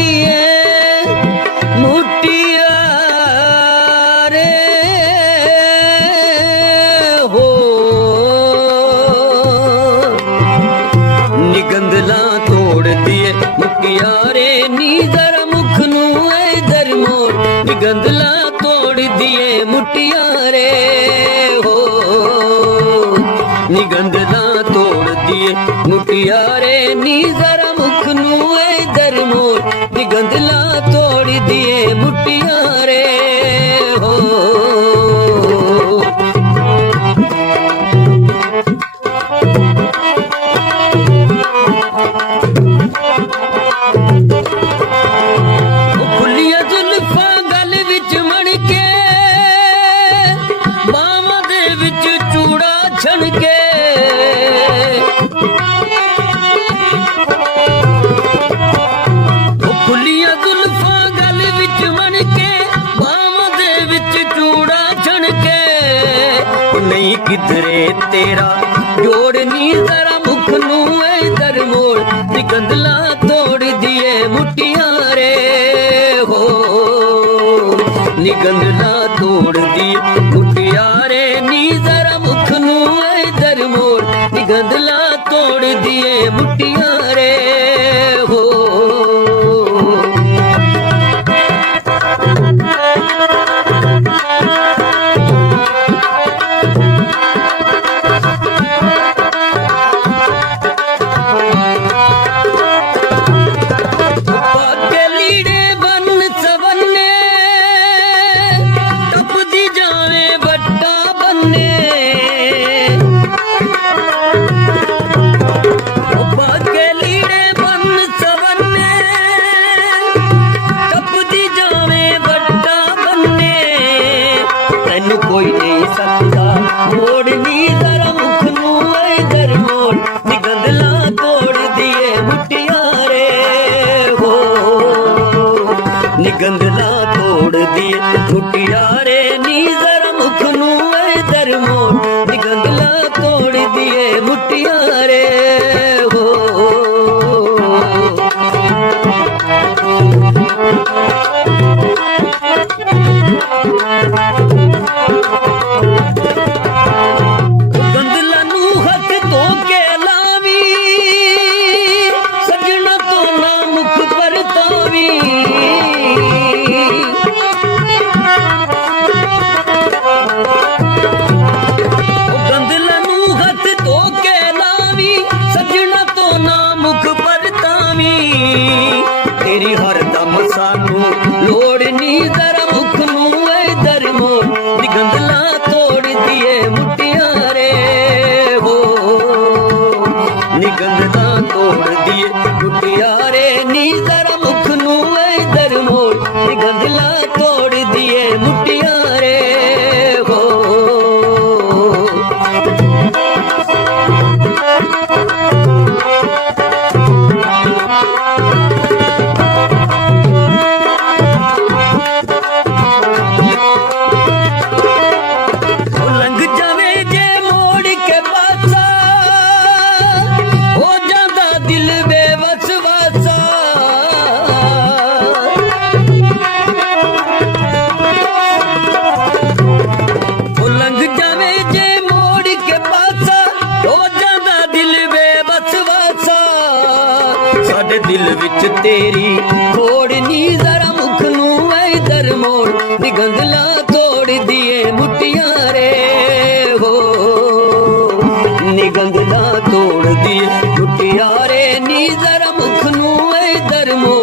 दिए मुटिया रे हो निगंदला तोड़ दिए मुटिया रे नी जरा मुख नू इधर मोड़ निगंदला तोड़ दिए मुटिया रे हो निगंदला तोड़ दिए मुटिया रे नी जरा मुख नू इधर मोड़ निगंदला तोड़ दिए मुटिया रे हो खुलिया जुल्फा गल विच मण के बावां दे विच चूड़ा छणके खुलिया जुल्फा गल विच मण के बावां दे विच चूड़ा छणके नहीं किधरे तेरा जोड़ नी जरा मुख नू इधर मोड़ निगंदला तोड़ दिए मुटिया रे हो निगंदला तोड़ दिए मुटिया रे नी जरा मुख नू इधर मोड़ निगंदला तोड़ दिए मुटिया रे हो कोई नहीं सकता मोड़नी जरा मुख नू इधर मोड़ निगंदला तोड़ दिए मुटिया रे हो निगंदला तोड़ दिए मुटिया रे नी जरा मुख नू इधर मोड़ निगंदला तोड़ दिए मुटिया रे हो तेरी हरदम सानू लोड़ नी जरा मुख नू इधर मोड़ निगंदला तोड़ दिए मुटिया रे हो निगंदला तोड़ दिए मुटिया रे नी जरा मुख नू इधर मोड़ निगंदला तोड़ दिए मुटिया रे हो दिल विच तेरी खोड़ नी जरा मुख नू इधर मोड़ निगंदला तोड़ दिए मुटिया रे हो निगंदला तोड़ दिए मुटिया रे नी जरा मुख नू इधर मोड़